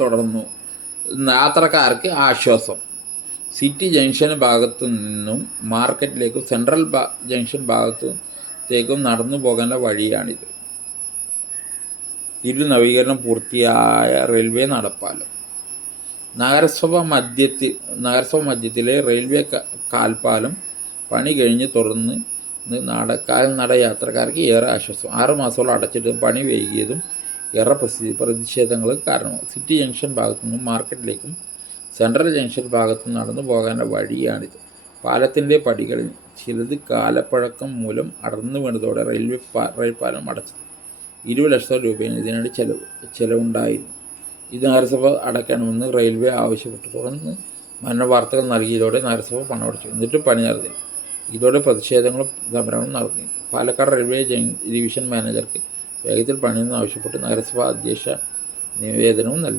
തുടർന്നു. യാത്രക്കാർക്ക് ആശ്വാസം. സിറ്റി ജംഗ്ഷൻ ഭാഗത്തു നിന്നും മാർക്കറ്റിലേക്കും സെൻട്രൽ ജംഗ്ഷൻ ഭാഗത്തേക്കും നടന്നു പോകേണ്ട വഴിയാണിത്. നവീകരണം പൂർത്തിയായ റെയിൽവേ നടപ്പാലം. നഗരസഭ മധ്യത്തിലെ റെയിൽവേ കാൽപ്പാലം പണി കഴിഞ്ഞ് തുറന്ന് കാൽനട യാത്രക്കാർക്ക് ഏറെ ആശ്വാസം. 6 മാസത്തോളം അടച്ചിട്ട് പണി വൈകിയതും ഏറെ പ്രതിഷേധങ്ങൾക്ക് കാരണമാകും. സിറ്റി ജംഗ്ഷൻ ഭാഗത്തു നിന്നും മാർക്കറ്റിലേക്കും സെൻട്രൽ ജംഗ്ഷൻ ഭാഗത്തു നടന്നു പോകാനുള്ള വഴിയാണിത്. പാലത്തിൻ്റെ പടികളിൽ ചിലത് കാലപ്പഴക്കം മൂലം അടർന്നു വീണതോടെ റെയിൽപാലം അടച്ചത്. 20 ലക്ഷം രൂപയാണ് ഇതിനായി ചെലവുണ്ടായിരുന്നു. ഇത് നഗരസഭ അടയ്ക്കണമെന്ന് റെയിൽവേ ആവശ്യപ്പെട്ടു. തുടർന്ന് മരണവാർത്തകൾ നൽകിയതോടെ നഗരസഭ പണമടച്ചു. എന്നിട്ടും പണി നടന്നില്ല. ഇതോടെ പ്രതിഷേധങ്ങളും സമരങ്ങളും നടന്നു. പാലക്കാട് റെയിൽവേ ഡിവിഷൻ മാനേജർക്ക് വേഗത്തിൽ പണിയെന്ന് ആവശ്യപ്പെട്ട് നഗരസഭ അധ്യക്ഷ നിവേദനവും നൽകി.